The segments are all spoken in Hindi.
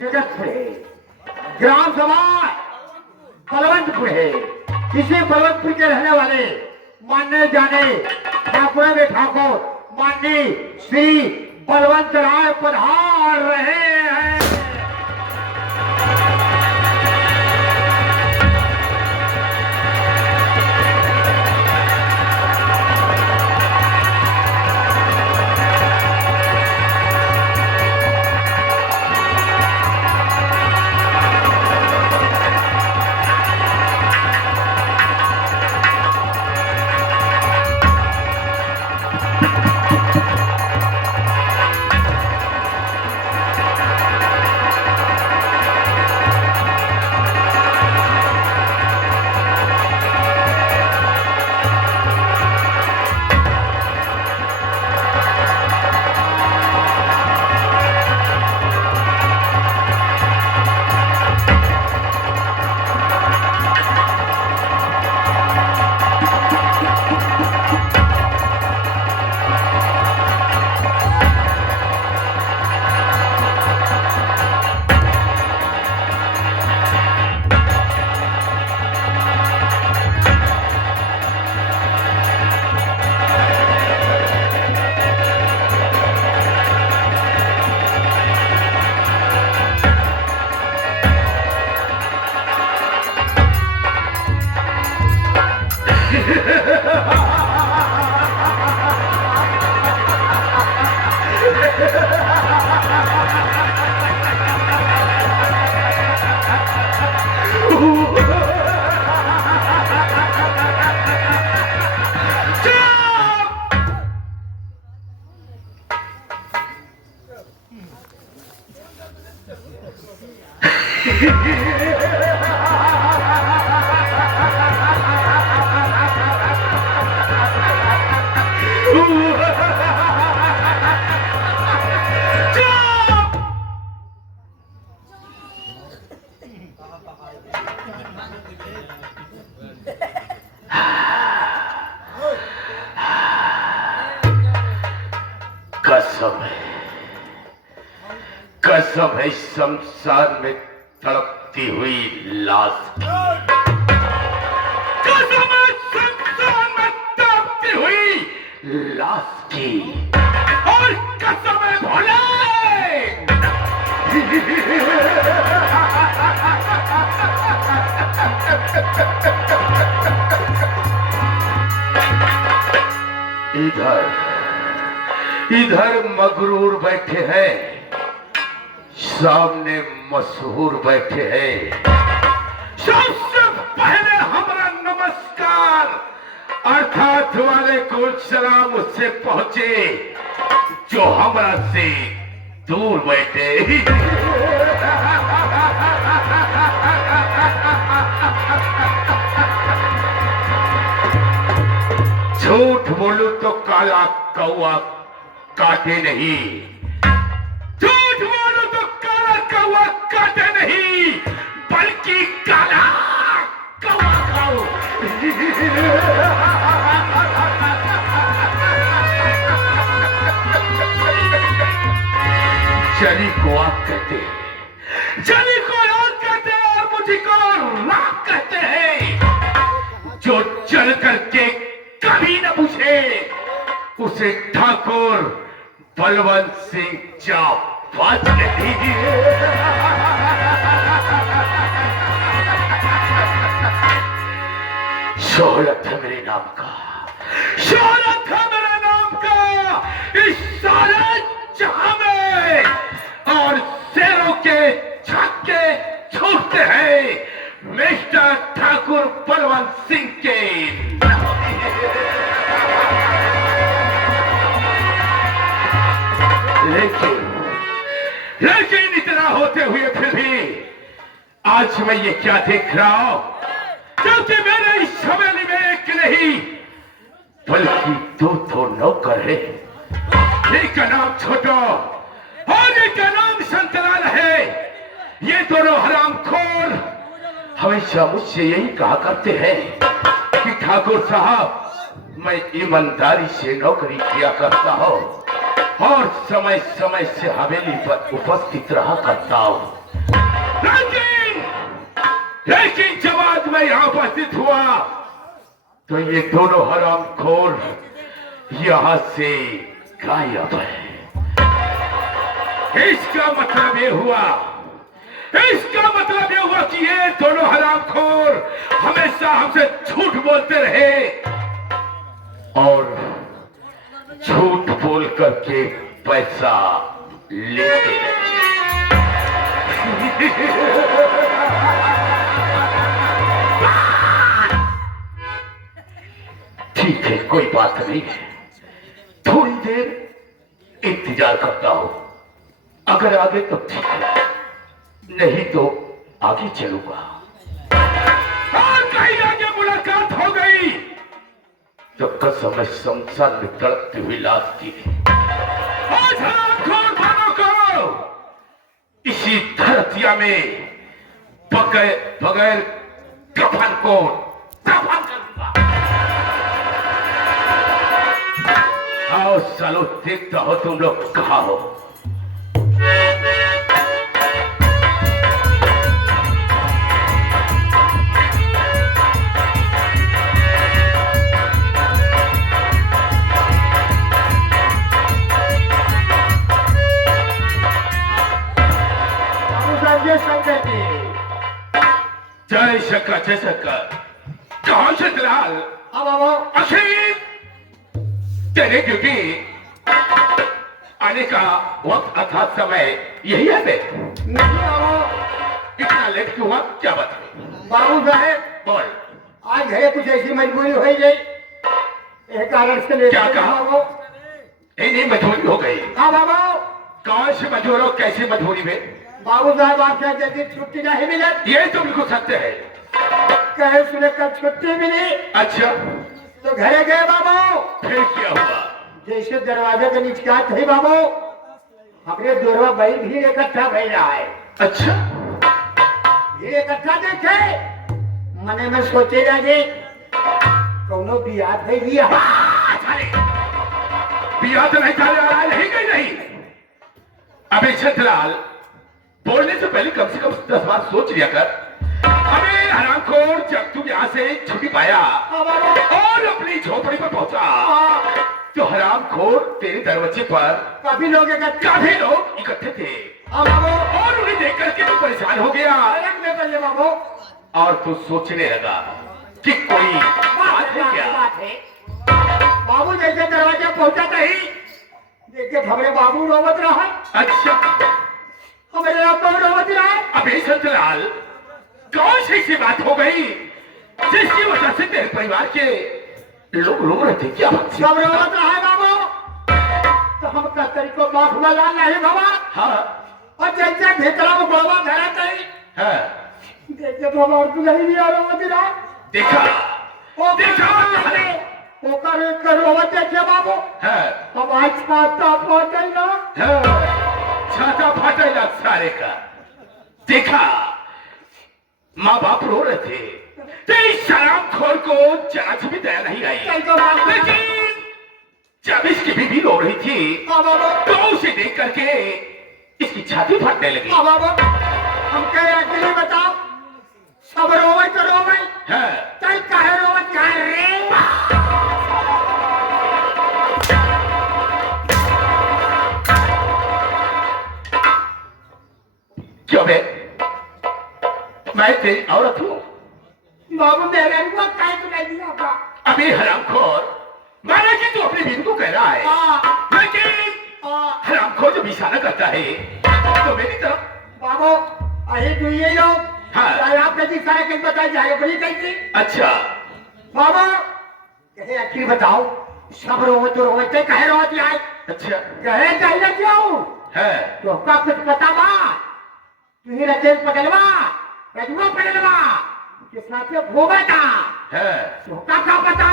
जगत है, ग्राम सभा बलवंतपुर है। इसी बलवंतपुर के रहने वाले मानने जाने ठाकुर के ठाकुर माननीय श्री बलवंत राय पधार रहे हैं। कसम है शमशान में तड़पती हुई लाश की। कसम है शमशान में तड़पती हुई लाश की। और कसम है भोले इधर मगरूर बैठे हैं, सामने मशहूर बैठे हैं। सबसे पहले हमारा नमस्कार अर्थात वाले को सलाम उससे पहुंचे जो हमरा से दूर बैठे। झूठ बोलूं तो काला कौआ काटे नहीं, झूठ बोलूं तो काला कौआ काटे नहीं, बल्कि काला कौआ खाओ। चली को आग कहते हैं, चली को आग कहते हैं और मुझे को राख कहते हैं। जो चल करके कभी न पूछे उसे ठाकुर बलवंत सिंह जाबाज कहते हैं। शोहरत है मेरे नाम का, शोहरत है मेरे नाम का इस सारे जहां में। और शेरों के छक्के छूटते हैं मिस्टर ठाकुर बलवंत सिंह के। लेकिन इतना होते हुए फिर भी आज मैं ये क्या देख रहा हूं, क्योंकि मेरे इस हवेली में एक नहीं बल्कि दो नौकर है। एक का नाम छोटो और एक का नाम संतलाल है। ये दोनों हरामखोर हमेशा मुझसे यही कहा करते हैं कि ठाकुर साहब मैं ईमानदारी से नौकरी किया करता हूँ और समय समय से हवेली पर उपस्थित रहा करता हूँ। लेकिन जब आज मैं यहां उपस्थित हुआ तो ये दोनों हरामखोर यहां से गायब है। इसका मतलब ये हुआ कि ये दोनों हरामखोर हमेशा हमसे झूठ बोलते रहे और झूठ बोल करके पैसा लेते रहे। ठीक है, कोई बात नहीं, थोड़ी देर इंतजार करता हूं। अगर आगे तो ठीक है, नहीं तो आगे चलूंगा। और कहीं आगे मुलाकात हो गई तो कसम शमशान में तड़पती हुई लाश की। आज हरामखोर मानो को इसी धरतिया में बगैर बगैर कफन को दफन करूंगा। आओ सालो, देखता हो तुम लोग कहाँ हो। जय शंकर जय शंकर। कौन से दलाल? अखिल, तेरे ड्यूटी आने का वक्त अर्थात समय यही है बे? नहीं बाबू, इतना लेट क्यों हुआ, क्या बात है? बाबू साहेब, बोल। आज घरे कुछ ऐसी मजबूरी हो गई, एक कारण से लेट क्या गए कहा? बाबू। नहीं मजबूरी हो गई। हाँ बाबू। कौन सी मजबूरी हो, कैसी मजबूरी में? बाबू साहब, आप क्या कहते, छुट्टी नहीं मिले? ये तो बिल्कुल सत्य है। कहे सुने कल छुट्टी मिली अच्छा, तो घरे गए बाबू। फिर क्या हुआ? जैसे दरवाजे के नीचे थे बाबू, हमने दोनों भाई भीड़ इकट्ठा भई रहा है। अच्छा, भीड़ इकट्ठा देखे, मने में सोचे लगे कौनो बियाह भई दिया। बिया तो नहीं जाने वाला है, नहीं गई नहीं। अबे छतलाल, बोलने से पहले कम से कम 10 बार सोच लिया कर। अबे हरामखोर, जब तुम यहाँ से छुट्टी पाया और अपनी झोपड़ी पर पहुंचा तो हरामखोर तेरे दरवाजे पर काफी लोग इकट्ठे थे और उन्हें देख करके तू परेशान हो गया बाबू। और तू सोचने लगा कि कोई बात है क्या? बाबू जैसे दरवाजे पहुंचा ही देखे हमारे बाबू रोवत रहा। अच्छा, हमारे बाबू रोवत रहा। अबे संतलाल, कौन सी बात हो गई जिसकी वजह से तेरे परिवार के लोग रो रहे थे? क्या बात? सब रोवत रहा है बाबू, तो हम कहते को बाप वाला नहीं बाबा। हाँ, और जैसे भीतरा वो बाबा घर आते ही हाँ, देखे बाबा और तू नहीं दिया रोवत रहा। देखा ओकर रोवत देखे बाबू। हाँ, अब आज छाता फटे ना। हाँ, छाता फटेगा सारे का। देखा, माँ बाप रो रहे थे, तेरी शराबखोर को जरा सी भी दया नहीं आई। लेकिन जब इसकी बीवी रो रही थी तो उसे देख करके इसकी छाती फटने लगी। हम कह रहे बताओ, सब रोवे तो रोवे, हाँ, चल काहे रोवे काहे रे? क्यों बे? मैं तेरी औरत हूँ। बाबू मेरे को काहे तू नहीं दिया था? अभी हरामखोर, माना कि तू अपनी बीवी को कह रहा है, लेकिन हरामखोर जब इशारा करता है तो मेरी तरफ। बाबू अरे तू ये लोग, हाँ, आप कैसी सारे कहीं बताई जाए बड़ी कैसी? अच्छा, बाबू कहे अच्छी बताओ, सब रोवे तो रोवे थे कहे रोवे थी आज? अच्छा, कहे चाहिए क्यों है तो का कुछ पता बा? तू ही रचेल पकड़वा, रजवा पकड़वा, किसना से घूमा था है, तो का पता?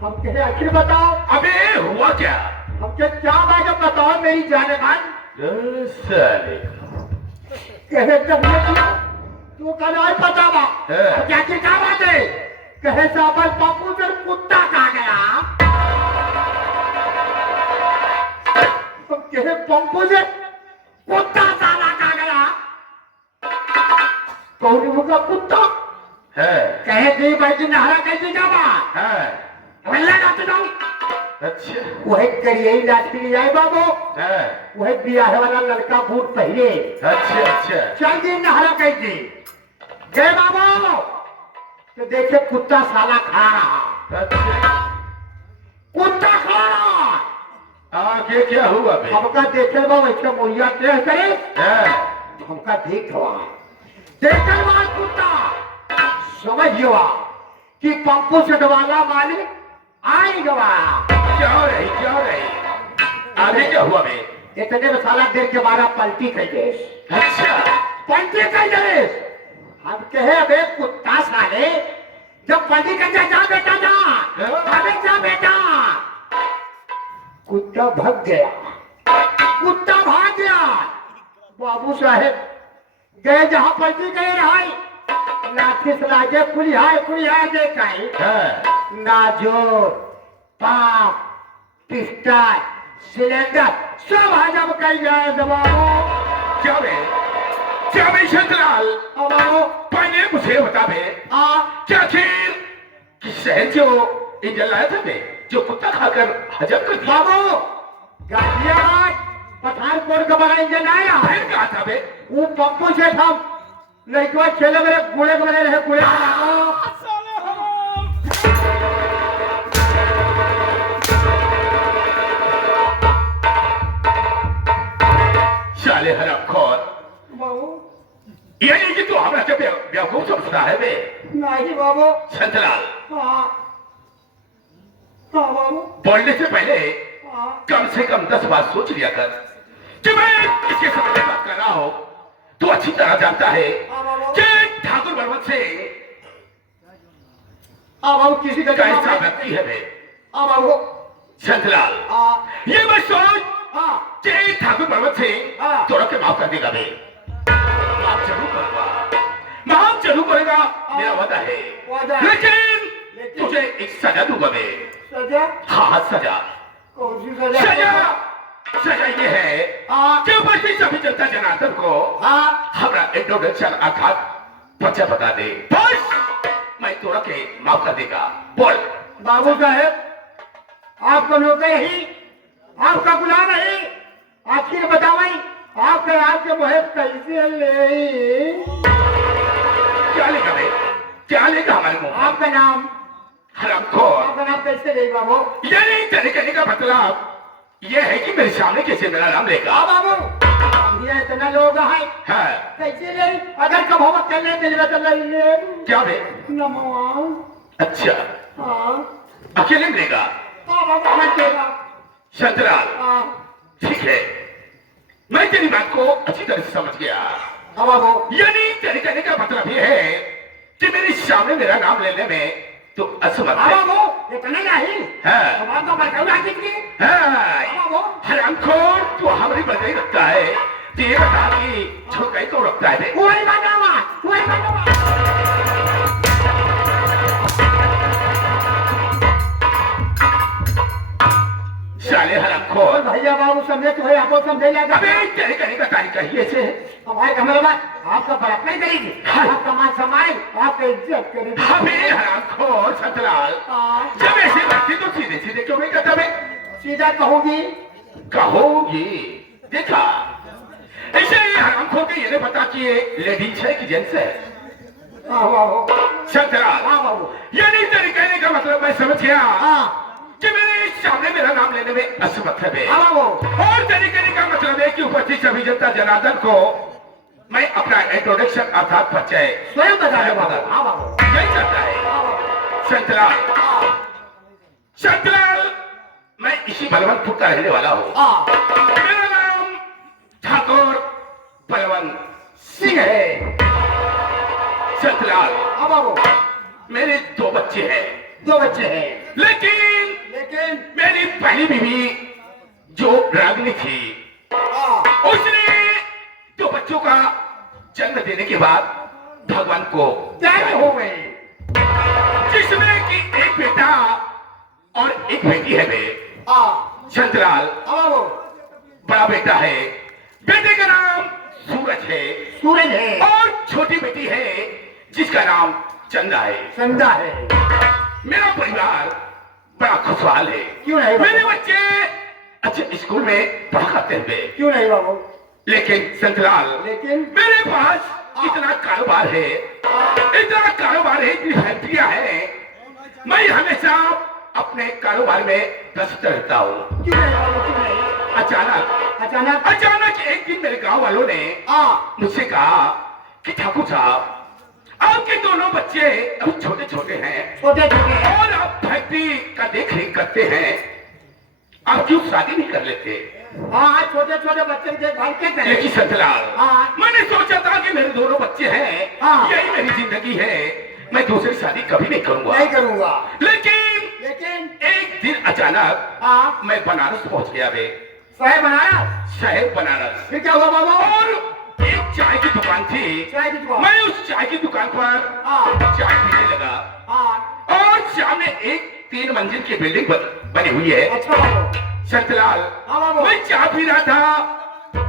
हम कहे अच्छी बताओ। अबे हुआ क्या? हमके क्या बात बताओ मेरी जाने बाद। साले कहे तू कल और पता बा है। क्या क्या बात है? कहे साबर बापू से कुत्ता खा गया। हम कहे पंपू से कुत्ता साला खा गया। कौन होगा कुत्ता? है कहे दी भाई नहरा कैसे जावा है वल्ला जाते जाओ अच्छा वही करिए लाठी जाए बाबू है वही बियाह वाला लड़का बूट पहले अच्छा अच्छा चल दी नहरा कैसे गए बाबू तो देखे कुत्ता साला खा रहा अच्छा कुत्ता खा रहा आगे क्या हुआ बे हमका देखे बाबू ऐसे मोहिया टेढ़ करे है हमका देख देखल बाद कुत्ता समझ गया कि पंपू से वाला मालिक आई गवा क्या रही आगे क्या हुआ बे इतने में साला देख के मारा पलटी कह गए अच्छा पलटी कह गए हम कहे अबे कुत्ता साले जब पलटी कर जा बेटा जा अबे जा बेटा कुत्ता भाग गया कुत्ता भाग गया बाबू साहेब गए जहां पलटी गए रहाई लाठी से लागे कुलिहाय देखाई है नाजो पाप पिस्टल सिलेंडर सब हजम कर जाए दबाओ क्या बे शंकरलाल दबाओ पहले मुझे बता बे क्या खेल कि शहर जो इंजन लाया था बे जो कुत्ता खाकर हजम कर दिया बाबू गाजियाबाद पठानकोट का बड़ा इंजन आया फिर कहा था बे वो पप्पू से था लड़का खेले मेरे गुड़े बने रहे गुड़े शाले हरामखोर बाबू ये नहीं कि तू हमरा के बेवकूफ समझता है बे नहीं बाबू शंकरलाल हाँ हाँ बाबू बोलने से पहले हाँ कम से कम 10 बार सोच लिया कर कि मैं इसके सामने बात कर रहा हूं तू अच्छी तरह जानता है कि ठाकुर बलवंत से बाबू किसी का कैसा व्यक्ति है बे बाबू शंकरलाल ये मैं सोच कि ठाकुर बलवंत से तोड़ा के माफ कर देगा बे माफ जरूर करेगा मेरा वादा है लेकिन तुझे एक सजा दूंगा बे सजा हाँ सजा कौन सी सजा सजा ये है कि उपस्थित सभी जनता जनार्दन को हमारा इंट्रोडक्शन अर्थात परिचय बता दे बस मैं तोड़ा के माफ कर देगा बोल बाबू साहेब आपका नौकर ही आपका गुलाम है आखिर बतावाई आपके राज के मुहे कैसे ले क्या लेगा बे क्या लेगा हमारे मुंह आपका नाम हरामखोर आपका नाम कैसे ले बाबू ये नहीं चले कहने का मतलब ये है कि मेरे सामने कैसे मेरा नाम लेगा बाबू ये इतना लोग है कैसे ले अगर कब हम चलने दिल में चल रही है क्या बे नमो अच्छा हाँ अकेले मिलेगा बाबू मत देगा शंकरलाल ठीक है मैं तेरी बात को अच्छी तरह से समझ गया बाबू यानी तेरे कहने का मतलब ये है कि मेरे सामने मेरा नाम लेने में तो असमर्थ है बाबू इतना नहीं हाँ। हमारा तो बरकौला कितनी हाँ, बाबू हरामखोर तू हमारी बजाई रखता है तो ये बता कि छोड़ तो रखता है वही बनावा वही बनावा साले हरामखोर भैया बाबू समझे तो भाई आपको समझे लगा अबे तेरे कहने का तारीख ही ऐसे है हमारे हमारे बात आपका बराबर नहीं करेगी आपका मान सम्मान आपका इज्जत करेगी हमें हरामखोर शंकरलाल जब ऐसे व्यक्ति तो सीधे सीधे क्यों नहीं कहता मैं सीधा कहूंगी कहोगी देखा ऐसे ही हरामखोर के ये नहीं पता कि ये लेडीज है कि जेंट्स है शंकरलाल बाबू ये नहीं तेरे कहने का मतलब मैं समझ गया हाँ कि मेरे सामने मेरा नाम लेने में असमर्थ है बाबू और तेरे कहने का मतलब है कि उपस्थित सभी जनता जनार्दन को मैं अपना इंट्रोडक्शन अर्थात परिचय स्वयं बता दो बाबू हाँ बाबू यही चाहता है शंकरलाल शंकरलाल मैं इसी बलवंतपुर का रहने वाला हूँ मेरा नाम ठाकुर बलवंत सिंह है शंकरलाल हाँ बाबू मेरे 2 बच्चे हैं 2 बच्चे हैं लेकिन मेरी पहली बीवी जो रागिनी थी उसने 2 बच्चों का जन्म देने के बाद भगवान को त्याग हो गई जिसमें कि एक बेटा और एक बेटी है बे शंकरलाल बाबू बड़ा बेटा है बेटे का नाम सूरज है सूरज है और छोटी बेटी है जिसका नाम चंदा है। चंदा है। मेरा परिवार बड़ा खुशहाल है। क्यों नहीं मेरे बाबू? बच्चे अच्छे स्कूल में पढ़ा करते हुए, क्यों नहीं बाबू? लेकिन संतलाल लेकिन मेरे पास इतना कारोबार है, इतना कारोबार है, इतनी फैक्ट्रियां हैं, मैं हमेशा अपने कारोबार में व्यस्त रहता हूँ। क्यों नहीं बाबू? क्यों नहीं? अचानक अचानक एक दिन मेरे गांव वालों ने हाँ मुझसे कहा कि ठाकुर साहब, आपके दोनों बच्चे अभी छोटे छोटे हैं छोटे छोटे और आप फैक्ट्री का देख रेख करते हैं, आप क्यों शादी नहीं कर लेते? हाँ छोटे छोटे बच्चे की देखभाल क्या करें? लेकिन सतलाल, हाँ। मैंने सोचा था कि मेरे दोनों बच्चे हैं, हाँ। यही मेरी जिंदगी है, मैं दूसरी शादी कभी नहीं करूंगा। नहीं करूंगा। लेकिन एक दिन अचानक हाँ मैं बनारस पहुंच गया बे। शहर बनारस। शहर बनारस। फिर क्या हुआ बाबू? और एक चाय की दुकान थी, चाय की दुकान। मैं उस चाय की दुकान पर हाँ चाय पीने लगा हाँ। और सामने एक 3 मंजिल की बिल्डिंग बनी हुई है। अच्छा बाबू। सतलाल, हाँ बाबू। मैं चाय पी रहा था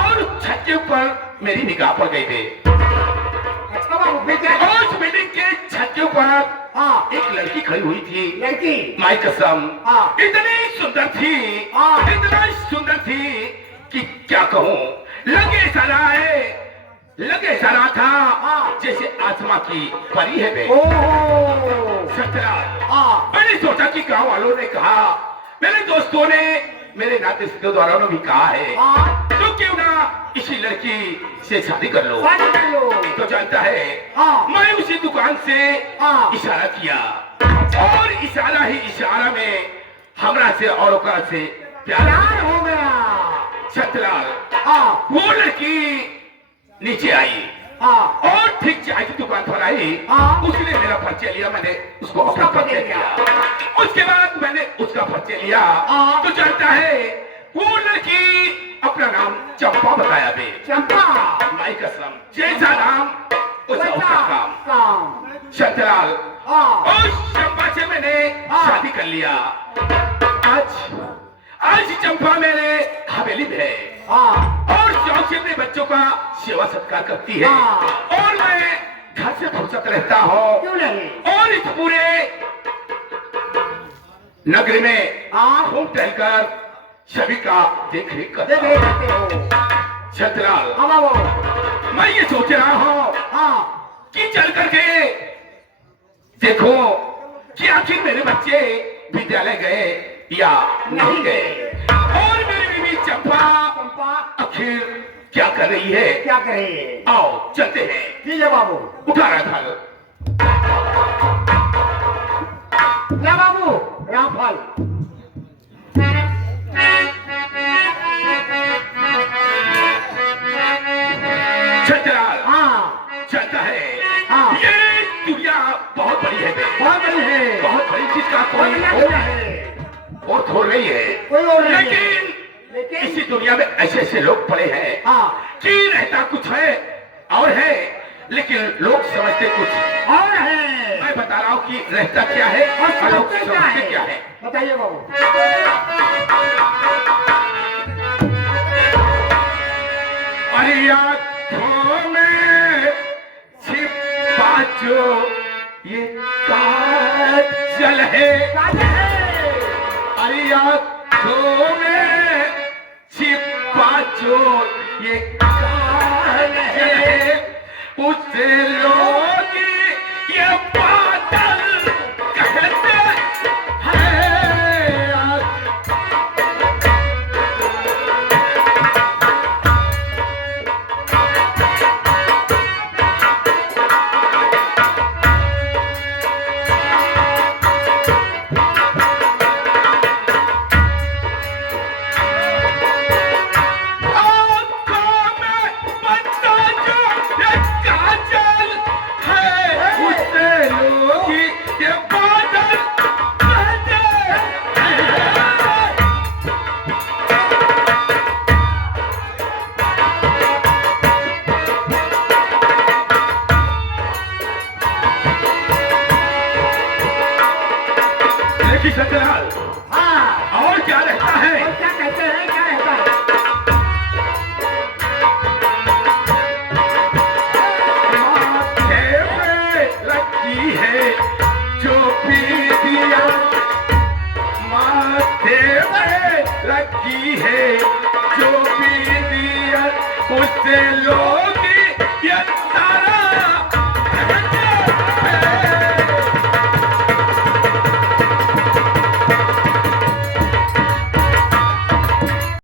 और छत के ऊपर मेरी निगाह पड़ गई थी। अच्छा बाबू फिर क्या? और उस बिल्डिंग के छत के ऊपर हाँ एक लड़की खड़ी हुई थी। लड़की। माई कसम, हाँ। इतनी सुंदर थी, हाँ। इतना सुंदर थी कि क्या कहूँ, लगे सारा था हाँ। जैसे आत्मा की परी है बे। ओह सतलाल, हाँ मैंने सोचा कि गांव वालों ने कहा, मेरे दोस्तों ने, मेरे नाते रिश्तेदारों ने भी कहा है, हाँ तो क्यों ना इसी लड़की से शादी कर लो। शादी कर लो। तो जानता है, हाँ। मैं उसी दुकान से हाँ। इशारा किया और इशारा में हमरा से और ओकरा से प्यार प्यार हो गया। सतलाल, हाँ वो लड़की नीचे आई हाँ और ठीक चाय की दुकान पर आई। हाँ। उसने मेरा परिचय लिया, मैंने उसको अपना उसका परिचय परिचय लिया। उसके बाद मैंने उसका परिचय लिया। हाँ। तो जानता है, वो लड़की अपना नाम चंपा बताया बे। चंपा। माई कसम, जैसा नाम वैसा उसका काम। काम। सतलाल, हाँ उस चंपा से मैंने हाँ। शादी कर लिया। आज चंपा मेरे हवेली में है हाँ और शौक से अपने बच्चों का सेवा सत्कार करती है। हाँ। और मैं घर से फुर्सत रहता हूँ क्यों नहीं? और इस पूरे नगरी में हाँ घूम टहलकर सभी का देख रेख देख करता रहे हूँ। करते हो। सतलाल, हाँ बाबू। मैं ये सोच रहा हूँ हाँ कि चल करके देखो कि आखिर मेरे बच्चे विद्यालय गए या नहीं गए, और मेरी बीवी चंपा चंपा आखिर क्या कर रही है। क्या करे? आओ चलते हैं। ठीक है बाबू। उठा रहा था। क्या बाबू? रामफल। सतलाल, हाँ चलता है। हाँ। ये दुनिया बहुत बड़ी है बे। बहुत बड़ी है। बहुत बड़ी चीज का कोई दुनिया है। और थोड़ नहीं है। कोई और नहीं है। लेकिन इसी दुनिया में ऐसे ऐसे लोग पड़े हैं हाँ कि रहता कुछ है और है, लेकिन लोग समझते कुछ। और है। मैं बता रहा हूँ कि रहता क्या है और लोग समझते क्या है। बताइए बाबू। अरे आँखों में छिपा जो ये काजल है, अरे आँखों में छिपा जो ये काजल है, उसे लोग ये बादल कहते हैं। सतलाल, हाँ और क्या रहता है? और क्या कहते हैं? क्या रहता है? माथे पे रखी है पी दिया माथे में लगी है जो पी दिया उससे लोग